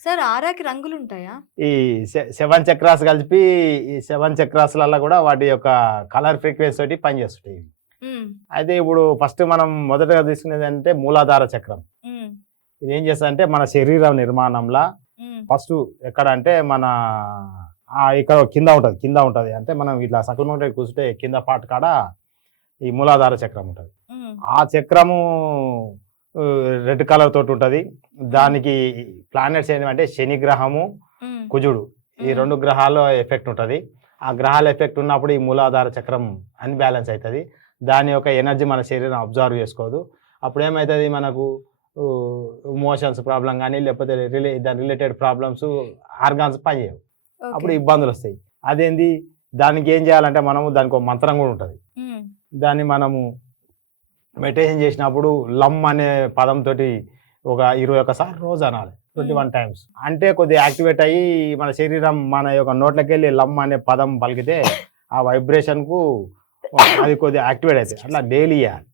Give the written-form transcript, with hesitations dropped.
Sir ఆరాకి రంగులుంటాయా? ఈ 7 chakras కలిపి ఈ 7 చక్రాస్‌లల్ల గూడా వాటి యొక్క కలర్ ఫ్రీక్వెన్సీ తోటి పనిచేస్తుంటాయి ఇవి. హ్మ్. అయితే ఇప్పుడు ఫస్ట్ మనం మొదటగా తీసుకునేదంటే మూలాధార చక్రం. హ్మ్. ఇదేం చేస్తదంటే మన శరీరం నిర్మాణంలా హ్మ్. ఫస్ట్ ఎక్కడ అంటే మన ఇక్కడ కింద ఉంటది. అంటే మనం ఇట్లా సక్రమంగా కూర్చుంటే కింద పార్ట్ కాడ ఈ మూలాధార చక్రం ఉంటది. హ్మ్. ఆ చక్రము రెడ్ కలర్ తోటి ఉంటది. దానికి ప్లానెట్స్ ఏంటంటే శని గ్రహము, హ్మ్. కుజుడు ఈ 2 గ్రహాల ఎఫెక్ట్ ఉంటది. ఆ గ్రహాల ఎఫెక్ట్ ఉన్నప్పుడు ఈ మూలాధార చక్రం అన్‌బ్యాలెన్స్ అయితది. దాని యొక్క ఎనర్జీ మన శరీరం అబ్జర్వ్ చేసుకోదు. అప్పుడేమైతది మనకు మోషన్స్ ప్రాబ్లమ్ గాని లేకపోతే దాని రిలేటెడ్ ప్రాబ్లమ్స్ ఆర్గాన్స్ పనిచేయవు. అప్పుడు ఓకే. ఇబ్బందులొస్తాయి. అదేంది దానికి ఏం చేయాలంటే మనము దానికో మంత్రం గూడా ఉంటది. హ్మ్. దాన్ని మనము మెడిటేషన్ చేసినప్పుడు లమ్ అనే పదంతోటి ఒక 21 సార్లు రోజు అనాలి. 21 టైమ్స్. అంటే కొద్దిగా యాక్టివేట్ అయ్యి మన శరీరం మన యొక్క నోట్లోకెళ్ళి లమ్ అనే పదం పలికితే ఆ వైబ్రేషన్‌కు అది కొద్దిగా యాక్టివేట్ అయితది. అట్లా డైలీ చేయాలి.